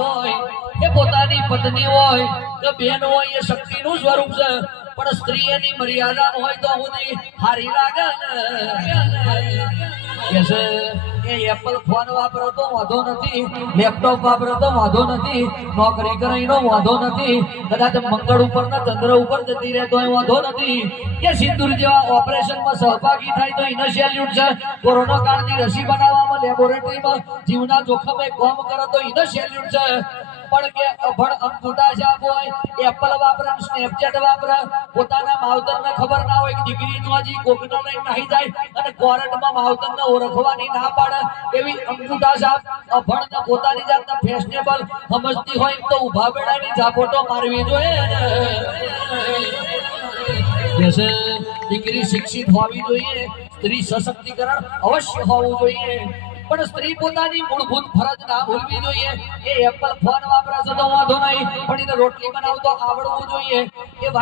હોય એ પોતાની પત્ની હોય કે બેન હોય એ શક્તિનું સ્વરૂપ છે પણ સ્ત્રી એની મર્યાદા હોય તો સુધી હારી લાગે ને એ એપલ ફોન વાપરો તો વાંધો નથી, લેપટોપ વાપરો તો વાંધો નથી, નોકરી કરીને વાંધો નથી, કદાચ મંગળ ઉપર ને ચંદ્ર ઉપર જતી રહે તો વાંધો નથી, કે સિંદૂર જેવા ઓપરેશનમાં સહભાગી થાય તો એને સેલ્યુટ છે, કોરોના કાળની રસી બનાવવામાં લેબોરેટરીમાં જીવના જોખમે કામ કરે તો એને સેલ્યુટ છે, પણ કે અભણ અંગૂઠા છાપ હોય એપલ વાપરે સ્નેપચેટ વાપરે પોતાના માવતરને ખબર ના હોય કે દીકરી તો હજી કોકનો લઈને નાહી જાય અને કોર્ટમાં માવતરને ઓળખવાની ના પાડે એવી અંગૂઠા છાપ અભણ પોતાની જાતને ફેશનેબલ સમજતી હોય તો ઊભા બેડાની ઝાપોટો મારવી જોઈએ જૈસે દીકરી શિક્ષિત હોવી જોઈએ, સ્ત્રી સશક્તિકરણ અવશ્ય હોવું જોઈએ પણ સ્ત્રી પોતાની મૂળભૂત ફરજ ના ભૂલવી જોઈએ. એ એપલ ફોન વાપરે છે તો વાંધો નહીં પણ એને રોટલી બનાવતો આવડવું જોઈએ. એ